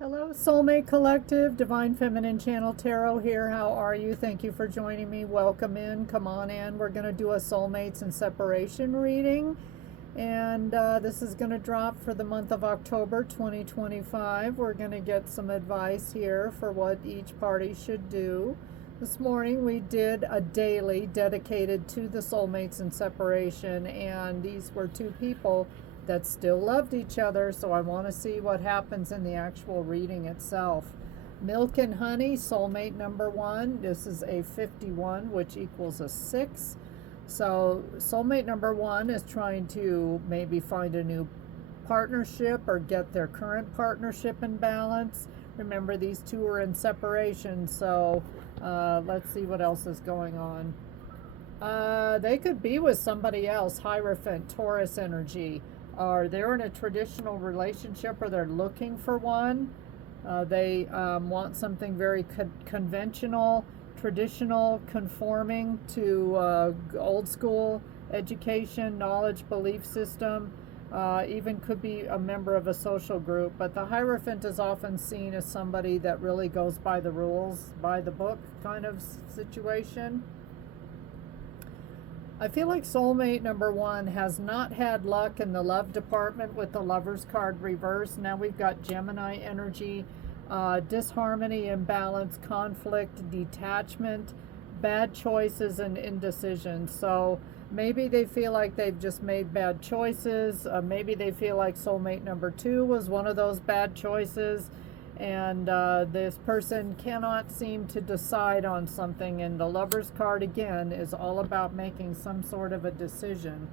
Hello, Soulmate Collective, Divine Feminine Channel Tarot here. How are you? Thank you for joining me. Welcome in. Come on in. We're going to do a Soulmates and Separation reading. And this is going to drop for the month of October 2025. We're going to get some advice here for what each party should do. This morning we did a daily dedicated to the Soulmates and Separation. And these were two people that still loved each other, so I want to see what happens in the actual reading itself. Milk and Honey, soulmate number one. This is a 51, which equals a 6. So soulmate number one is trying to maybe find a new partnership or get their current partnership in balance. Remember, these two are in separation, so let's see what else is going on. They could be with somebody else, Hierophant, Taurus energy. Or they're in a traditional relationship or they're looking for one. They want something very conventional, traditional, conforming to old school education, knowledge, belief system. Even could be a member of a social group. But the Hierophant is often seen as somebody that really goes by the rules, by the book kind of situation. I feel like soulmate number one has not had luck in the love department with the Lover's card reversed. Now we've got Gemini energy, disharmony, imbalance, conflict, detachment, bad choices, and indecision. So maybe they feel like they've just made bad choices. Maybe they feel like soulmate number two was one of those bad choices. And this person cannot seem to decide on something, and the Lover's card again is all about making some sort of a decision.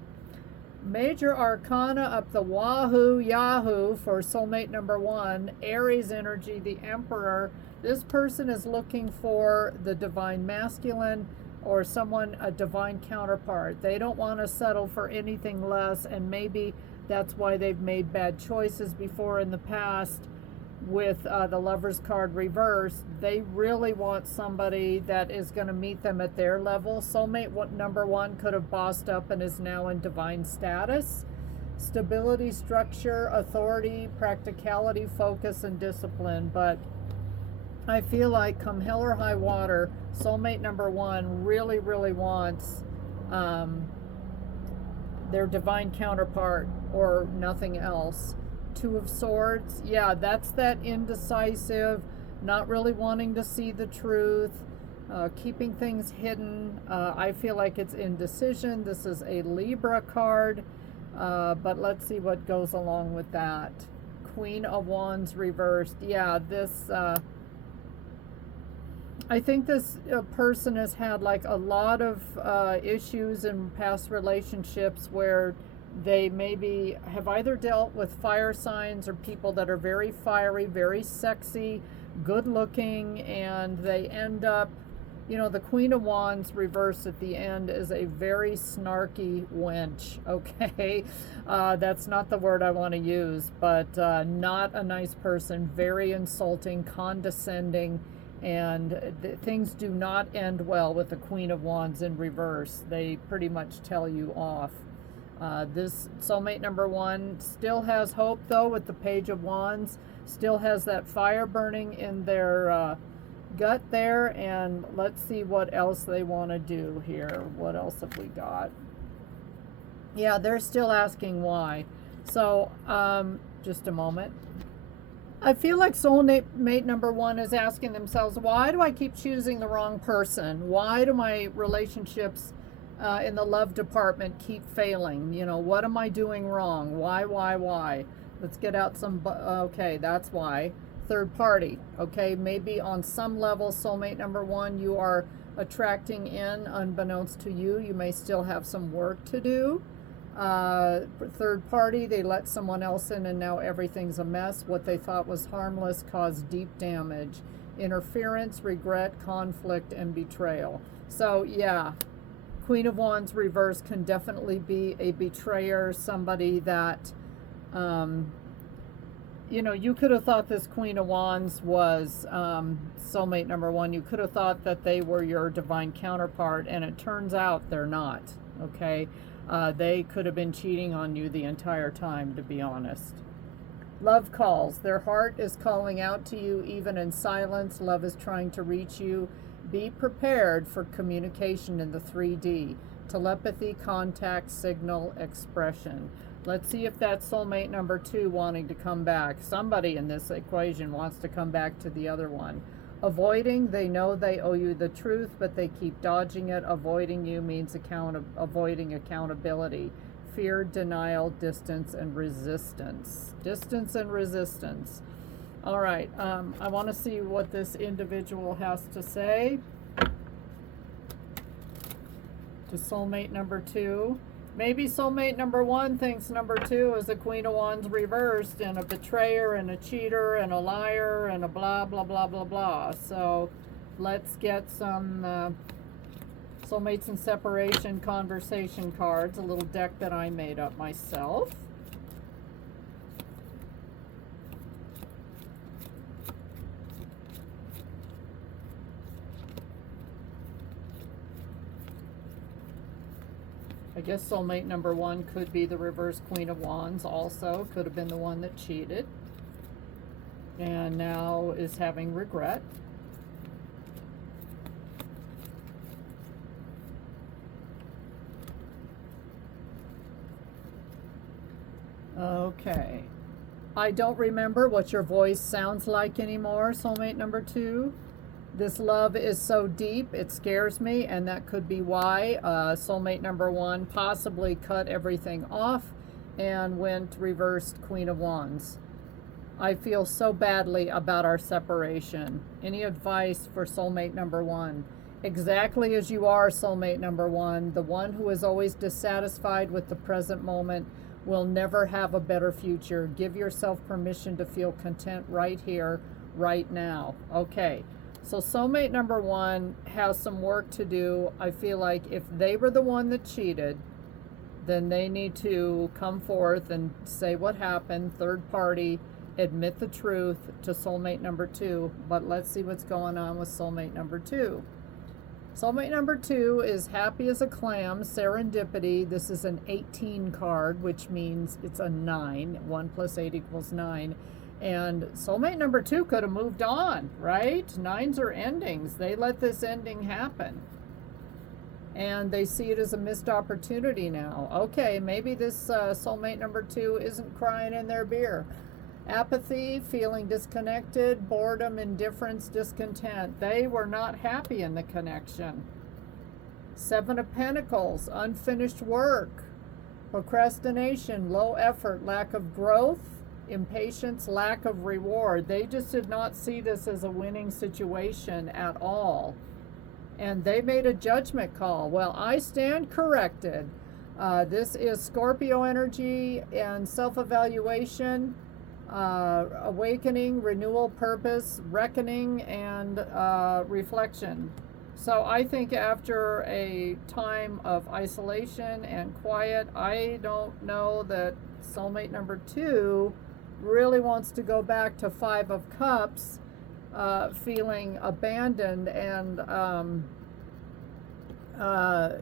Major Arcana up the wahoo yahoo for soulmate number one, Aries energy, the Emperor. This person is looking for the divine masculine or someone, a divine counterpart. They don't want to settle for anything less, and maybe that's why they've made bad choices before in the past. With the Lover's card reversed, they really want somebody that is going to meet them at their level. Soulmate number one could have bossed up and is now in divine status. Stability, structure, authority, practicality, focus, and discipline. But I feel like come hell or high water, soulmate number one really, really wants their divine counterpart or nothing else. Two of Swords, yeah, that's that indecisive, not really wanting to see the truth, keeping things hidden. I feel like it's indecision. This is a Libra card, but let's see what goes along with that. Queen of Wands reversed. Yeah, this, I think this person has had like a lot of issues in past relationships where they maybe have either dealt with fire signs or people that are very fiery, very sexy, good looking, and they end up, you know, the Queen of Wands reversed at the end is a very snarky wench, okay? That's not the word I want to use, but not a nice person, very insulting, condescending, and things do not end well with the Queen of Wands in reverse. They pretty much tell you off. This soulmate number one still has hope, though, with the Page of Wands. Still has that fire burning in their gut there. And let's see what else they want to do here. What else have we got? Yeah, they're still asking why. So, just a moment. I feel like soulmate number one is asking themselves, why do I keep choosing the wrong person? Why do my relationships in the love department keep failing? You know, what am I doing wrong? Why? Let's get out some, okay, that's why. Third party, okay, maybe on some level, soulmate number one, you are attracting in unbeknownst to you. You may still have some work to do. Third party, they let someone else in and now everything's a mess. What they thought was harmless caused deep damage. Interference, regret, conflict, and betrayal. So, yeah. Queen of Wands reverse can definitely be a betrayer, somebody that, you know, you could have thought this Queen of Wands was soulmate number one. You could have thought that they were your divine counterpart, and it turns out they're not, okay? They could have been cheating on you the entire time, to be honest. Love calls. Their heart is calling out to you even in silence. Love is trying to reach you. Be prepared for communication in the 3D. Telepathy, contact, signal, expression. Let's see if that's soulmate number 2 wanting to come back. Somebody in this equation wants to come back to the other one. Avoiding, they know they owe you the truth, but they keep dodging it. Avoiding you means avoiding accountability. Fear, denial, distance, and resistance. Distance and resistance. All right, I want to see what this individual has to say to soulmate number 2. Maybe soulmate number 1 thinks number 2 is a Queen of Wands reversed and a betrayer and a cheater and a liar and a blah, blah, blah, blah, blah. So let's get some soulmates and separation conversation cards, a little deck that I made up myself. I guess soulmate number 1 could be the reverse Queen of Wands also. Could have been the one that cheated and now is having regret. Okay. I don't remember what your voice sounds like anymore, soulmate number 2. This love is so deep, it scares me, and that could be why soulmate number 1 possibly cut everything off and went reversed Queen of Wands. I feel so badly about our separation. Any advice for soulmate number 1? Exactly as you are, soulmate number 1. The one who is always dissatisfied with the present moment will never have a better future. Give yourself permission to feel content right here, right now. Okay. So soulmate number 1 has some work to do. I feel like if they were the one that cheated, then they need to come forth and say what happened, third party, admit the truth to soulmate number 2. But let's see what's going on with soulmate number 2. Soulmate number 2 is happy as a clam, serendipity. This is an 18 card, which means it's a 9. 1 plus 8 equals 9. And soulmate number 2 could have moved on, right? 9s are endings. They let this ending happen. And they see it as a missed opportunity now. Okay, maybe this soulmate number 2 isn't crying in their beer. Apathy, feeling disconnected, boredom, indifference, discontent. They were not happy in the connection. 7 of Pentacles, unfinished work, procrastination, low effort, lack of growth, impatience, lack of reward. They just did not see this as a winning situation at all. And they made a judgment call. Well, I stand corrected. This is Scorpio energy and self-evaluation, awakening, renewal, purpose, reckoning, and reflection. So I think after a time of isolation and quiet, I don't know that soulmate number 2 really wants to go back to 5 of Cups, feeling abandoned and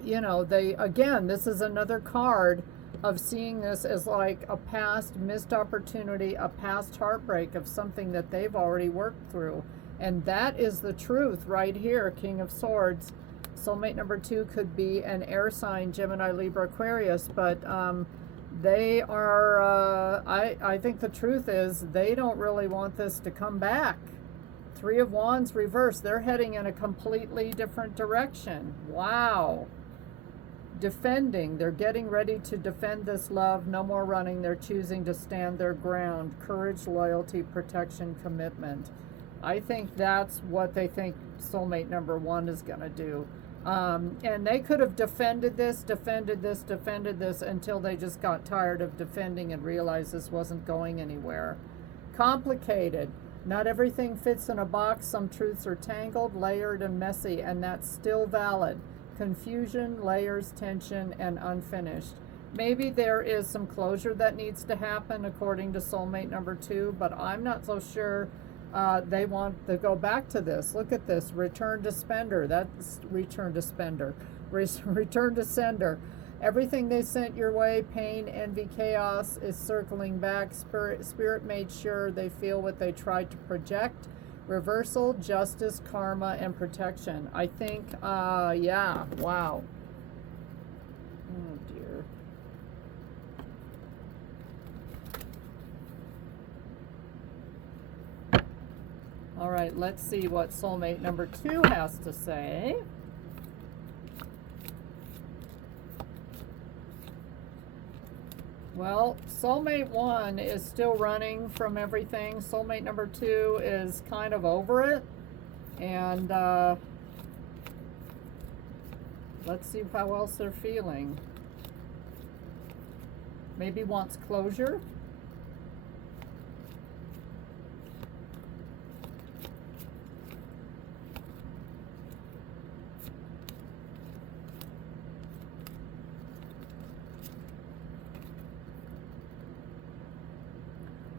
you know, this is another card of seeing this as like a past missed opportunity, a past heartbreak of something that they've already worked through. And that is the truth right here, King of Swords. Soulmate number 2 could be an air sign, Gemini, Libra, Aquarius, but they are, I think the truth is they don't really want this to come back. 3 of Wands reversed. They're heading in a completely different direction. Wow. Defending. They're getting ready to defend this love. No more running. They're choosing to stand their ground. Courage, loyalty, protection, commitment. I think that's what they think soulmate number 1 is going to do. And they could have defended this until they just got tired of defending and realized this wasn't going anywhere. Complicated. Not everything fits in a box. Some truths are tangled, layered, and messy, and that's still valid. Confusion, layers, tension, and unfinished. Maybe there is some closure that needs to happen according to soulmate number 2, but I'm not so sure they want to go back to this. Look at this. Return to spender. That's return to spender. Return to sender. Everything they sent your way, pain, envy, chaos, is circling back. Spirit made sure they feel what they tried to project. Reversal, justice, karma, and protection. I think, yeah, wow. Oh, dear. All right, let's see what soulmate number 2 has to say. Well, soulmate 1 is still running from everything. Soulmate number 2 is kind of over it. And let's see how else they're feeling. Maybe wants closure.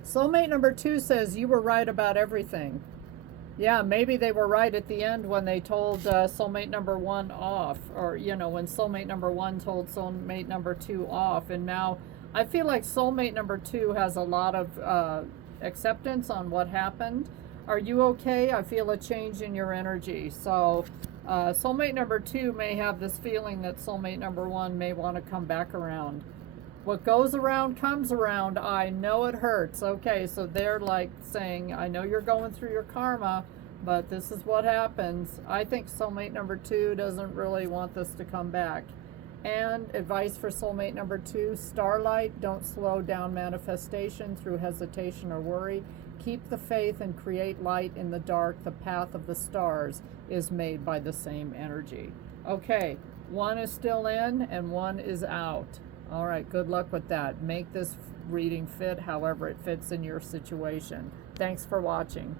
Soulmate number 2 says you were right about everything. Yeah, maybe they were right at the end when they told soulmate number 1 off, or you know, when soulmate number 1 told soulmate number 2 off. And now I feel like soulmate number 2 has a lot of acceptance on what happened. Are you okay? I feel a change in your energy. So soulmate number 2 may have this feeling that soulmate number 1 may want to come back around. What goes around comes around. I know it hurts. Okay, so they're like saying, I know you're going through your karma, but this is what happens. I think soulmate number 2 doesn't really want this to come back. And advice for soulmate number 2, starlight, don't slow down manifestation through hesitation or worry. Keep the faith and create light in the dark. The path of the stars is made by the same energy. Okay, 1 is still in and 1 is out. All right, good luck with that. Make this reading fit however it fits in your situation. Thanks for watching.